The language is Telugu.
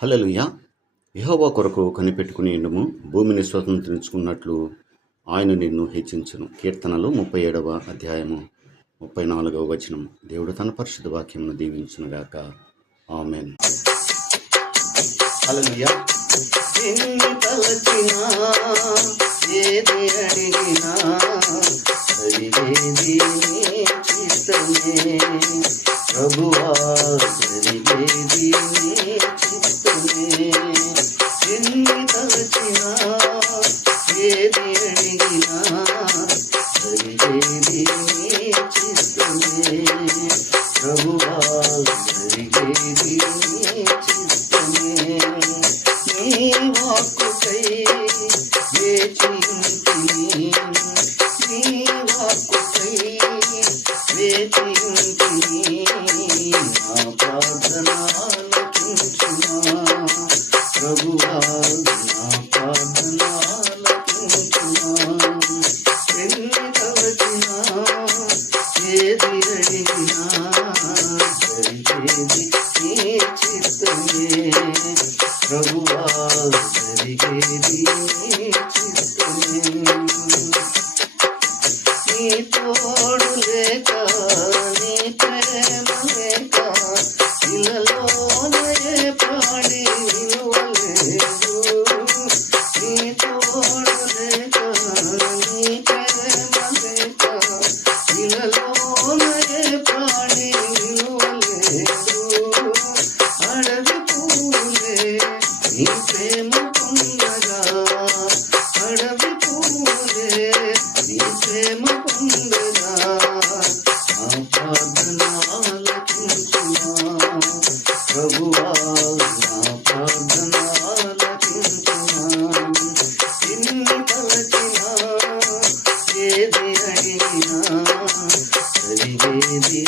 హల్లెలూయా. యెహోవా కొరకు కనిపెట్టుకుని ఉండుము, భూమిని స్వతంత్రించుకున్నట్లు ఆయన నిన్ను హెచ్చించును. కీర్తనలు 37వ అధ్యాయము 34వ వచనం. దేవుడు తన పరిశుద్ధ వాక్యమును దీవించునుగాక. ఆమేన్. హల్లెలూయా. ఎన్ని తలచినా ఏది అడిగినా జరిగేది నీ చిత్తమే ప్రభువా, జరిగేది నీ చిత్తమే. ఎన్ని తలచినా ఏది అడిగినా జరిగేది నీ చిత్తమే ప్రభువా, జరిగేది నీ చిత్తమే. నీ వాక్కుకై వేచియుంటిని, నీ వాక్కుకై వేచియుంటిని, నా ప్రార్థన ఆలకించుమా ప్రభువా, నా ప్రార్థన ఆలకించుమా. ఎన్ని తలచినా ఏది అడిగినా జరిగేది నీ చిత్తమే ప్రభువా, జరిగేది నీ చిత్తమే. నీ తోడు లేక నీ ప్రేమ లేక ఇలలోనే పాడి విలువలేదు. నీ తోడు లేక నీ ప్రేమ లేక ఇలలోనే పాడి విలువలేదు. అడవి పూలే నీ ప్రేమ పొందగా, అడవి పూలే నీ ప్రేమ పొందగా, నా ప్రార్థన ఆలకించుమా ప్రభువా, నా ప్రార్థన ఆలకించుమా. ఎన్ని తలచినా ఏది అడిగినా జరిగేది